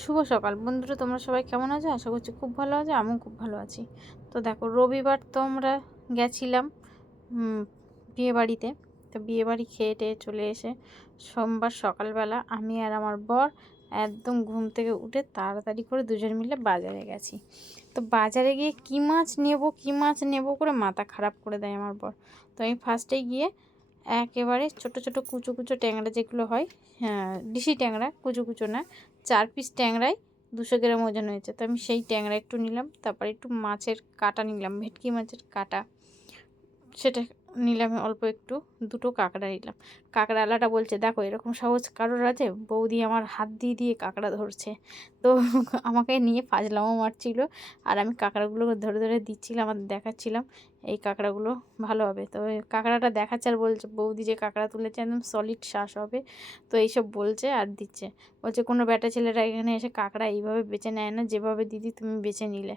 শুভ সকাল বন্ধুরা, তোমরা সবাই কেমন আছো? আশা করছি খুব ভালো আছো, আমিও খুব ভালো আছি। তো দেখো, রবিবার তো আমরা গেছিলাম বিয়েবাড়িতে। তো বিয়েবাড়ি খেয়ে টেয়ে চলে এসে সোমবার সকালবেলা আমি আর আমার বর একদম ঘুম থেকে উঠে তাড়াতাড়ি করে দুজন মিলে বাজারে গেছি। তো বাজারে গিয়ে কী মাছ নেব করে মাথা খারাপ করে দেয় আমার বর। তো আমি ফার্স্টে গিয়ে একেবারে ছোট ছোট কুচো কুচো ট্যাংরা যেগুলো হয়, হ্যাঁ ডিশি ট্যাংরা, কুচো কুচো না, 4 পিস ট্যাংরায় 200 গ্রাম ওজন হয়েছে। তো আমি সেই ট্যাংরা একটু নিলাম, তারপর একটু মাছের কাটা নিলাম, ভেটকি মাছের কাটা সেটা নিলাম অল্প একটু, দুটো কাঁকড়া নিলাম। কাঁকড়াওয়ালাটা বলছে, দেখো এরকম সহজ কারোর আছে? বৌদি আমার হাত দিয়ে দিয়ে কাঁকড়া ধরছে। তো আমাকে নিয়ে ফাজলামো মারছিল, আর আমি কাঁকড়াগুলো ধরে ধরে দিচ্ছিলাম আর দেখাচ্ছিলাম এই কাঁকড়াগুলো ভালো হবে। তো ওই কাঁকড়াটা দেখাচ্ছে আর বলছে, বৌদি যে কাঁকড়া তুলেছে একদম সলিড শ্বাস হবে। তো এইসব বলছে আর দিচ্ছে, বলছে কোনো বেটা ছেলেরা এখানে এসে কাঁকড়া এইভাবে বেছে নেয় না, যেভাবে দিদি তুমি বেছে নিলে।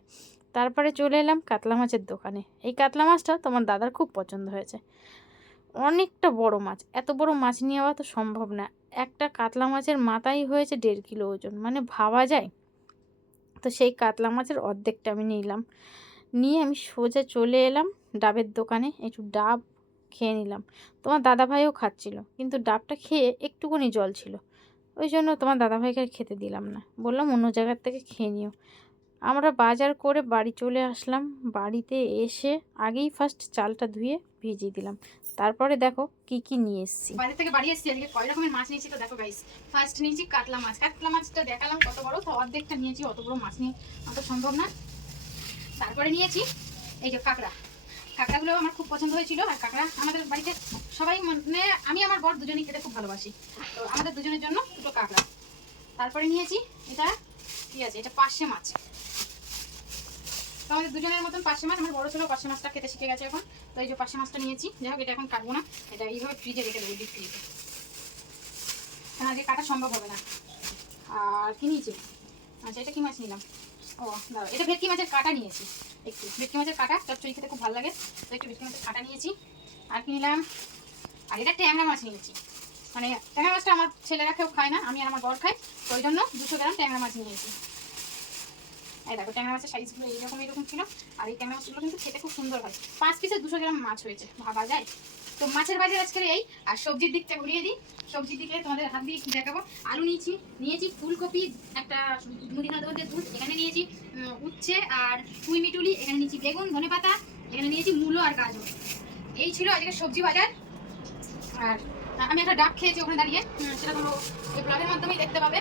তারপরে চলে এলাম কাতলা মাছের দোকানে। এই কাতলা মাছটা তোমার দাদার খুব পছন্দ হয়েছে, অনেকটা বড় মাছ। এত বড় মাছ নিয়ে যাওয়া তো সম্ভব না, একটা কাতলা মাছের মাথাই হয়েছে 1.5 কিলো ওজন, মানে ভাবা যায়। তো সেই কাতলা মাছের অর্ধেকটা আমি নিলাম, নিয়ে আমি সোজা চলে এলাম ডাবের দোকানে, একটু ডাব খেয়ে নিলাম। তোমার দাদাভাইও খাচ্ছিল, কিন্তু ডাবটা খেয়ে একটুকুনি জল ছিল, ওই জন্য তোমার দাদাভাইকে আর খেতে দিলাম না, বললাম অন্য জায়গার থেকে খেয়ে নিও। আমরা বাজার করে বাড়ি চলে আসলাম। বাড়িতে এসে আগেই ফার্স্ট চালটা ধুয়ে ভিজিয়ে দিলাম, তারপরে দেখো কি কি নিয়ে এসেছি। বাজার থেকে বাড়ি এসেছি, আজকে কয় রকমের মাছ নিয়েছি তো দেখো গাইস। ফার্স্ট নিয়েছি কাতলা মাছ। কাতলা মাছটা দেখালাম কত বড়, তো অর্ধেকটা নিয়েছি, অত বড় মাছ নিয়ে অত সম্ভব না। তারপরে নিয়েছি এই যে কাঁকড়া। কাঁকড়াগুলো আমার খুব পছন্দ হয়েছিল, আর কাঁকড়া আমাদের বাড়িতে সবাই, মানে আমি আমার বর দুজনেই খেতে খুব ভালোবাসি, তো আমাদের দুজনের জন্য দুটো কাঁকড়া। তারপরে নিয়েছি এটা কি আছে, এটা পার্শে মাছ। তো আমাদের দুজনের মতন পার্শে মাছ, আমার বড় ছিল পার্শে মাছটা খেতে শিখে গেছে এখন। তো এই যে পার্শে মাছটা নিয়েছি, যাই হোক এটা এখন কাটবো না, এটা এইভাবে ফ্রিজে রেখে দেবো, ডিপ ফ্রিজে, কারণ আজকে কাটা সম্ভব হবে না। আর কি নিয়েছি, আচ্ছা এটা কি মাছ নিলাম, ও দাঁড়াও, এটা ভেটকি মাছের কাটা নিয়েছি। একটু ভেটকি মাছের কাটা চচ্চড়ি খেতে খুব ভালো লাগে, তো একটু ভেটকি মাছের কাটা নিয়েছি। আর কি নিলাম, আর এটা ট্যাংরা মাছ নিয়েছি। মানে ট্যাংরা মাছটা আমার ছেলেরা কেউ খায় না, আমি আর আমার বর খাই, তো ওই জন্য 200 গ্রাম ট্যাংরা মাছ নিয়েছি। এই দেখো ট্যাংরা মাছের সাইজগুলো এইরকম ছিল, আর এই ট্যাংরা মাছগুলো কিন্তু খেতে খুব সুন্দর হয়। 5 পিসে 200 গ্রাম মাছ হয়েছে, ভাবা যায়। তো মাছের বাজার আজকের এই। আর সবজির দিকটা ঘুরিয়ে দিই, সবজির দিকে তোমাদের হাত দিয়ে দেখাবো। আলু নিয়েছি ফুলকপি, একটা মুদিখানা দোকানের দুধ, এখানে নিয়েছি উচ্ছে আর পুঁই মিটুলি, এখানে নিয়েছি বেগুন ধনেপাতা, এখানে নিয়েছি মূলো আর গাজর। এই ছিল আজকে সবজি বাজার। আর আমি একটা ডাব খেয়েছি ওখানে দাঁড়িয়ে, সেটা তোমরা এই ব্লগের মাধ্যমেই দেখতে পাবে।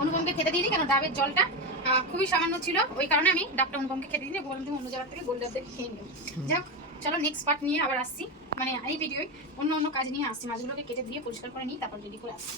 অনুপমকে খেতে দিইনি, কেন ডাবের জলটা খুবই সামান্য ছিল, ওই কারণে আমি ডাবটা অনুপমকে খেতে দিইনি, বললাম তুমি অন্য জায়গা থেকে গোল ডাব দেখে খেয়ে নিও। যাই হোক, চলো নেক্সট পার্ট নিয়ে আবার আসছি, মানে এই ভিডিওয় অন্য অন্য কাজ নিয়ে আসছি। মাছগুলোকে কেটে দিয়ে পরিষ্কার করে নিই, তারপর রেডি করে আসছি।